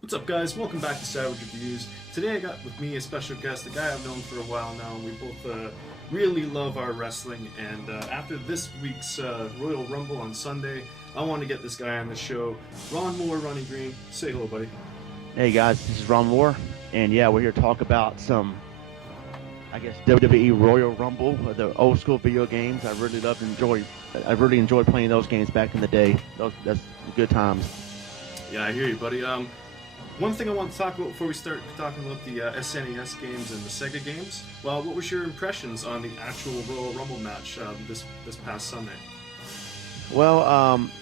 What's up, guys? Welcome back to Savage Reviews. Today I got with me a special guest, a guy I've known for a while now. We both really love our wrestling, and after this week's Royal Rumble on Sunday, I want to get this guy on the show. Ronmower, Ronnie Green. Say hello, buddy. Hey guys, this is Ronmower, and yeah, we're here to talk about some, WWE Royal Rumble, the old school video games. I really enjoyed playing those games back in the day. That's good times. Yeah, I hear you, buddy. One thing I want to talk about before we start talking about the SNES games and the Sega games. Well, what was your impressions on the actual Royal Rumble match this past Sunday? Well,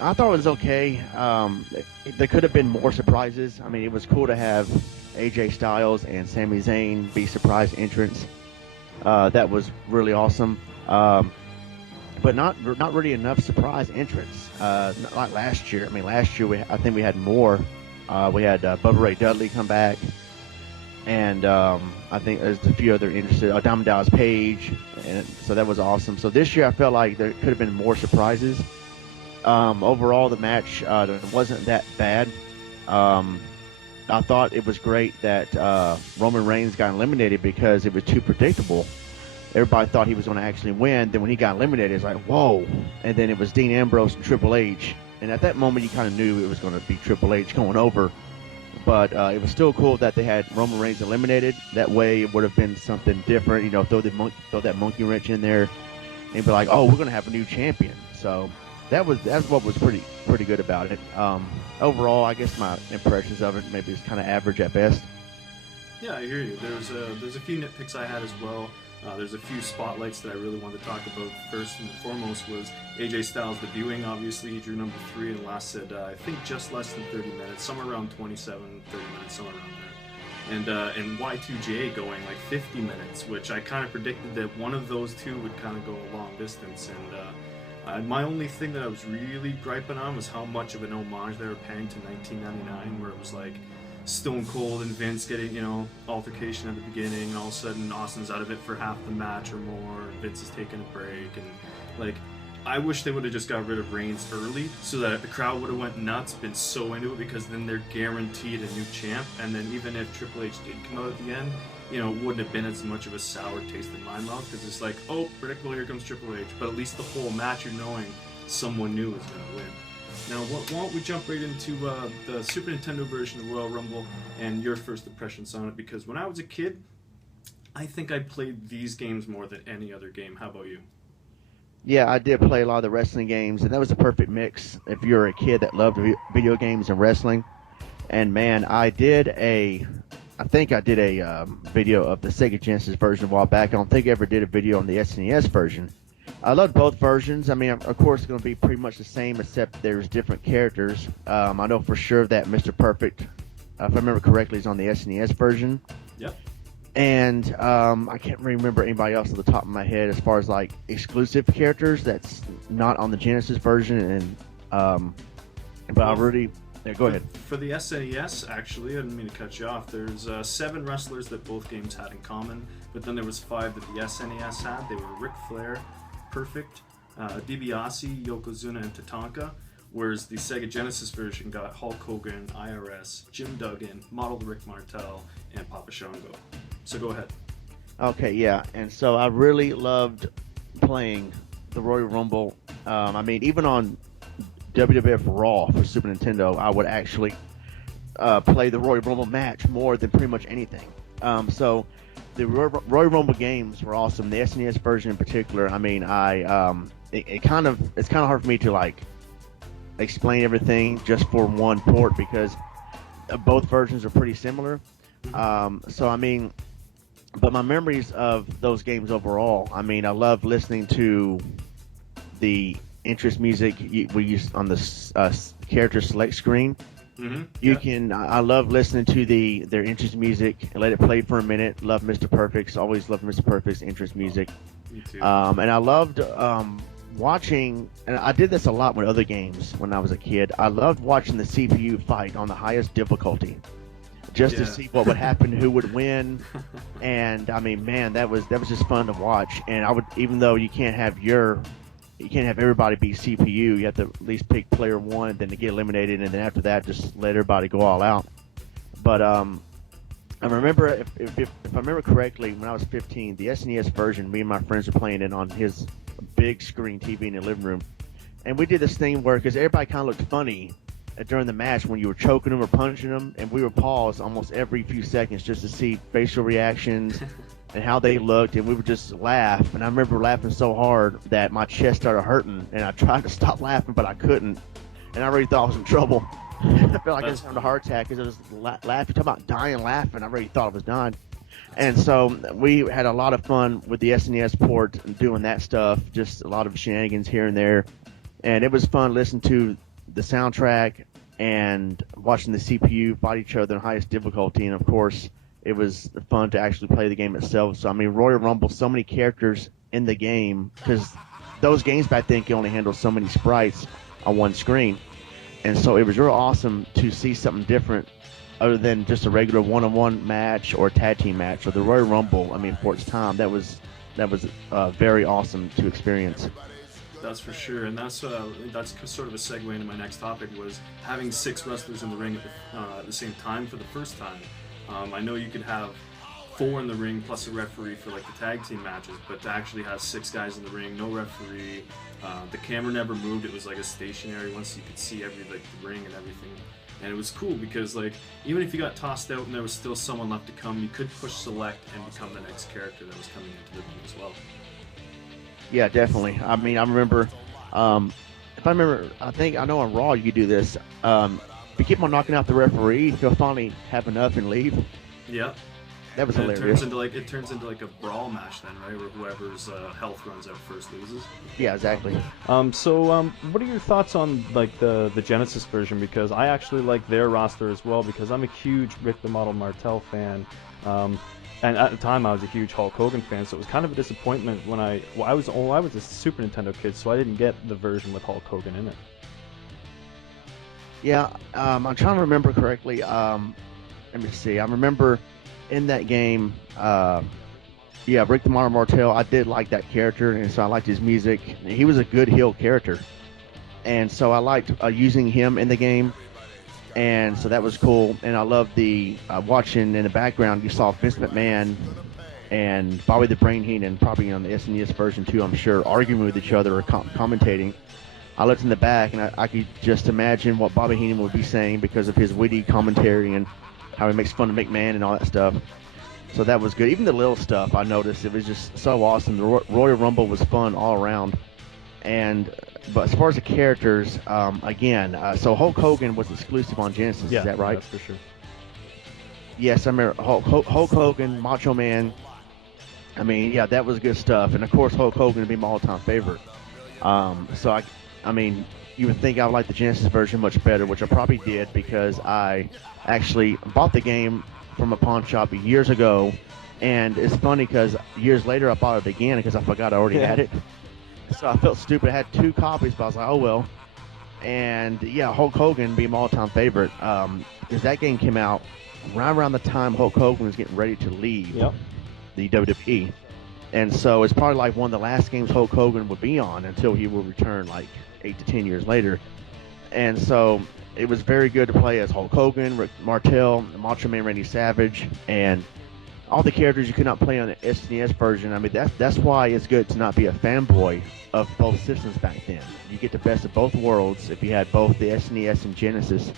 I thought it was okay. There could have been more surprises. I mean, it was cool to have AJ Styles and Sami Zayn be surprise entrants. That was really awesome. But not really enough surprise entrants. Not like last year. I mean, last year I think we had more. We had Bubba Ray Dudley come back, and I think there's a few other interested. Diamond Dallas Page, and so that was awesome. So this year I felt like there could have been more surprises. Overall, the match wasn't that bad. I thought it was great that Roman Reigns got eliminated because it was too predictable. Everybody thought he was going to actually win. Then when he got eliminated, it's like, whoa. And then it was Dean Ambrose and Triple H. And at that moment, you kind of knew it was going to be Triple H going over. But it was still cool that they had Roman Reigns eliminated. That way, it would have been something different. You know, throw that monkey wrench in there and be like, oh, we're going to have a new champion. So that's what was pretty good about it. Overall, I guess my impressions of it maybe is kind of average at best. Yeah, I hear you. There's a few nitpicks I had as well. There's a few spotlights that I really wanted to talk about. First and foremost was AJ Styles debuting. Obviously, he drew number 3 and lasted, I think, just less than 30 minutes, somewhere around 27, 30 minutes, somewhere around there. And Y2J going like 50 minutes, which I kind of predicted that one of those two would kind of go a long distance. And my only thing that I was really griping on was how much of an homage they were paying to 1999, where it was like Stone Cold and Vince getting, altercation at the beginning, and all of a sudden Austin's out of it for half the match or more, and Vince is taking a break, and like, I wish they would have just got rid of Reigns early so that the crowd would have went nuts, been so into it, because then they're guaranteed a new champ, and then even if Triple H did come out at the end, it wouldn't have been as much of a sour taste in my mouth, because it's like, oh, predictable, here comes Triple H, but at least the whole match you're knowing someone new is going to win. Now, why don't we jump right into the Super Nintendo version of Royal Rumble and your first impressions on it? Because when I was a kid, I think I played these games more than any other game. How about you? Yeah, I did play a lot of the wrestling games, and that was a perfect mix if you're a kid that loved video games and wrestling. And man, I think I did a video of the Sega Genesis version a while back. I don't think I ever did a video on the SNES version. I loved both versions. I mean, of course, it's going to be pretty much the same, except there's different characters. I know for sure that Mr. Perfect, if I remember correctly, is on the SNES version. Yep. And I can't remember anybody else at the top of my head as far as like exclusive characters that's not on the Genesis version. And go ahead. For the SNES, actually, I didn't mean to cut you off. There's 7 wrestlers that both games had in common, but then there was 5 that the SNES had. They were Ric Flair, Perfect, DiBiase, Yokozuna, and Tatanka, whereas the Sega Genesis version got Hulk Hogan, IRS, Jim Duggan, Model Rick Martel, and Papa Shango. So go ahead. Okay, yeah, and so I really loved playing the Royal Rumble. I mean, even on WWF Raw for Super Nintendo, I would actually play the Royal Rumble match more than pretty much anything. So the Royal Rumble games were awesome. The SNES version in particular, I mean, it's kind of hard for me to like explain everything just for one port because both versions are pretty similar. So I mean, but my memories of those games overall, I mean, I love listening to the interest music we use on the character select screen. Mm-hmm. I love listening to their interest music and let it play for a minute. Love Mr. Perfect's. Always loved Mr. Perfect's interest music. Me too. And I loved watching, and I did this a lot with other games when I was a kid. I loved watching the CPU fight on the highest difficulty, just to see what would happen, who would win. And I mean, man, that was just fun to watch. And I would, even though you can't have everybody be CPU. You have to at least pick player one, then to get eliminated, and then after that, just let everybody go all out. But I remember, if I remember correctly, when I was 15, the SNES version, me and my friends were playing it on his big screen TV in the living room. And we did this thing where, because everybody kind of looked funny during the match when you were choking them or punching them, and we would pause almost every few seconds just to see facial reactions and how they looked, and we would just laugh. And I remember laughing so hard that my chest started hurting, and I tried to stop laughing, but I couldn't. And I really thought I was in trouble. I felt like I was having a heart attack because I was laughing. Talking about dying laughing, I really thought I was dying. And so we had a lot of fun with the SNES port and doing that stuff, just a lot of shenanigans here and there. And it was fun listening to the soundtrack and watching the CPU fight each other in highest difficulty. And, of course, it was fun to actually play the game itself. So, I mean, Royal Rumble, so many characters in the game, because those games back then could only handle so many sprites on one screen. And so it was real awesome to see something different other than just a regular one-on-one match or a tag team match. Or the Royal Rumble, I mean, for its time, that was very awesome to experience. That's for sure, and that's sort of a segue into my next topic, was having 6 wrestlers in the ring at the same time for the first time. I know you could have 4 in the ring plus a referee for like the tag team matches, but to actually have 6 guys in the ring, no referee, the camera never moved. It was like a stationary once you could see every the ring and everything. And it was cool because, like, even if you got tossed out and there was still someone left to come, you could push select and become the next character that was coming into the ring as well. Yeah, definitely. I mean, I remember, I know on Raw you could do this. If you keep on knocking out the referee, he'll finally have enough and leave. Yeah. That was hilarious. It turns into like a brawl match then, right? Where whoever's health runs out first loses. Yeah, exactly. What are your thoughts on like the Genesis version? Because I actually like their roster as well, because I'm a huge Rick the Model Martel fan. And at the time, I was a huge Hulk Hogan fan, so it was kind of a disappointment when I was a Super Nintendo kid, so I didn't get the version with Hulk Hogan in it. Yeah, I'm trying to remember correctly. Let me see. I remember in that game, Rick the Model Martel, I did like that character, and so I liked his music. He was a good heel character, and so I liked using him in the game. And so that was cool, and I loved the watching in the background. You saw Vince McMahon and Bobby the Brain Heenan, probably on the SNES version too, I'm sure, arguing with each other or commentating. I looked in the back, and I could just imagine what Bobby Heenan would be saying because of his witty commentary and how he makes fun of McMahon and all that stuff. So that was good. Even the little stuff, I noticed, it was just so awesome. The Royal Rumble was fun all around. But as far as the characters, so Hulk Hogan was exclusive on Genesis, yeah, is that right? That's for sure. Yes, I remember Hulk Hogan, Macho Man. I mean, yeah, that was good stuff. And of course, Hulk Hogan would be my all-time favorite. I mean, you would think I would like the Genesis version much better, which I probably did because I actually bought the game from a pawn shop years ago. And it's funny because years later I bought it again because I forgot I already had it. So I felt stupid. I had 2 copies, but I was like, oh, well. And, yeah, Hulk Hogan being my all-time favorite because that game came out right around the time Hulk Hogan was getting ready to leave the WWE. And so it's probably like one of the last games Hulk Hogan would be on until he will return like 8 to 10 years later. And so it was very good to play as Hulk Hogan, Rick Martel, Macho Man Randy Savage, and all the characters you could not play on the SNES version. I mean, that's why it's good to not be a fanboy of both systems back then. You get the best of both worlds if you had both the SNES and Genesis.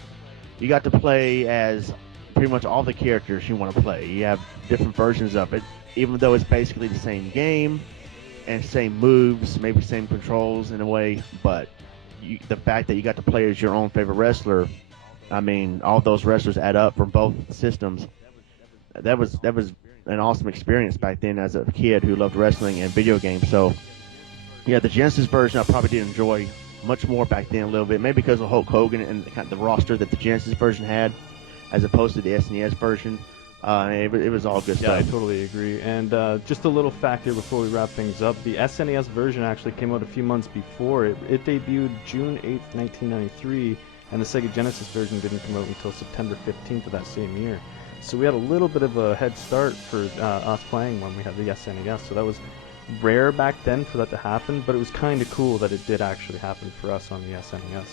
You got to play as pretty much all the characters you want to play. You have different versions of it, even though it's basically the same game and same moves, maybe same controls in a way, but the fact that you got to play as your own favorite wrestler, I mean, all those wrestlers add up from both systems. That was an awesome experience back then as a kid who loved wrestling and video games. So, yeah, the Genesis version I probably did enjoy much more back then a little bit, maybe because of Hulk Hogan and kind of the roster that the Genesis version had as opposed to the SNES version. It was all good stuff. Yeah, I totally agree. And just a little fact here before we wrap things up, the SNES version actually came out a few months before. It debuted June 8th, 1993, and the Sega Genesis version didn't come out until September 15th of that same year. So we had a little bit of a head start for us playing when we had the SNES. So that was rare back then for that to happen, but it was kind of cool that it did actually happen for us on the SNES.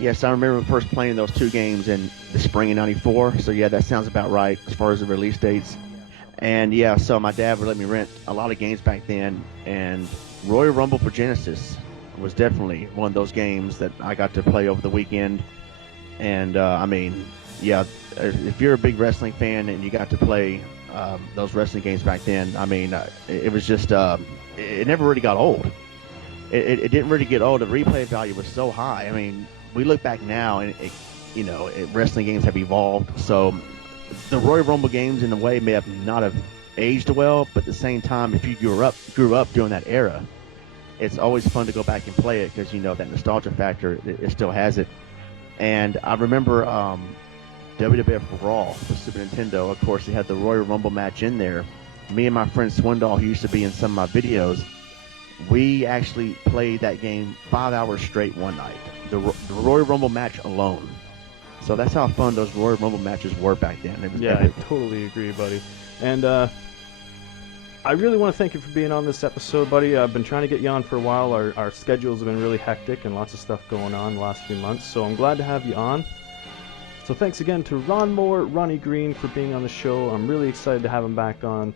Yes, I remember first playing those 2 games in the spring of '94. So yeah, that sounds about right as far as the release dates. And yeah, so my dad would let me rent a lot of games back then, and Royal Rumble for Genesis was definitely one of those games that I got to play over the weekend. And I mean, yeah, if you're a big wrestling fan and you got to play those wrestling games back then, I mean, it was just it never really got old. It didn't really get old. The replay value was so high. I mean, we look back now, and wrestling games have evolved. So the Royal Rumble games, in a way, may have not have aged well, but at the same time, if you grew up during that era, it's always fun to go back and play it because that nostalgia factor. It still has it. And I remember WWF Raw for Super Nintendo. Of course, they had the Royal Rumble match in there. Me and my friend Swindoll, who used to be in some of my videos, we actually played that game 5 hours straight one night. The Royal Rumble match alone. So that's how fun those Royal Rumble matches were back then. It was epic. I totally agree, buddy. And I really want to thank you for being on this episode, buddy. I've been trying to get you on for a while. Our schedules have been really hectic and lots of stuff going on the last few months, so I'm glad to have you on. So thanks again to Ronmower, Ronnie Green for being on the show. I'm really excited to have him back on.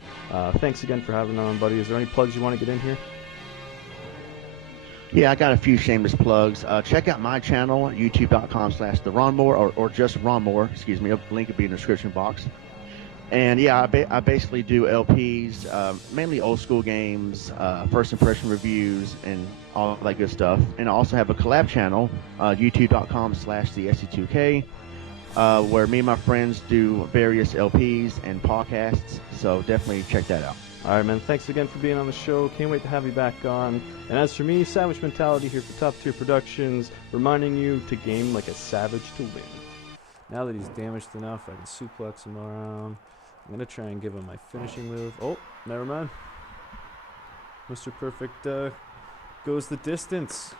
Thanks again for having on, buddy. Is there any plugs you want to get in here? Yeah, I got a few shameless plugs. Check out my channel, youtube.com/The Ronmower, or just Ronmower, excuse me. A link will be in the description box. And yeah, I basically do LPs, mainly old school games, first impression reviews, and all that good stuff. And I also have a collab channel, youtube.com/the SC2K, where me and my friends do various LPs and podcasts. So definitely check that out. All right, man. Thanks again for being on the show. Can't wait to have you back on. And as for me, Savage Mentality here for Top Tier Productions, reminding you to game like a savage to win. Now that he's damaged enough, I can suplex him around. I'm going to try and give him my finishing move. Oh, never mind. Mr. Perfect goes the distance.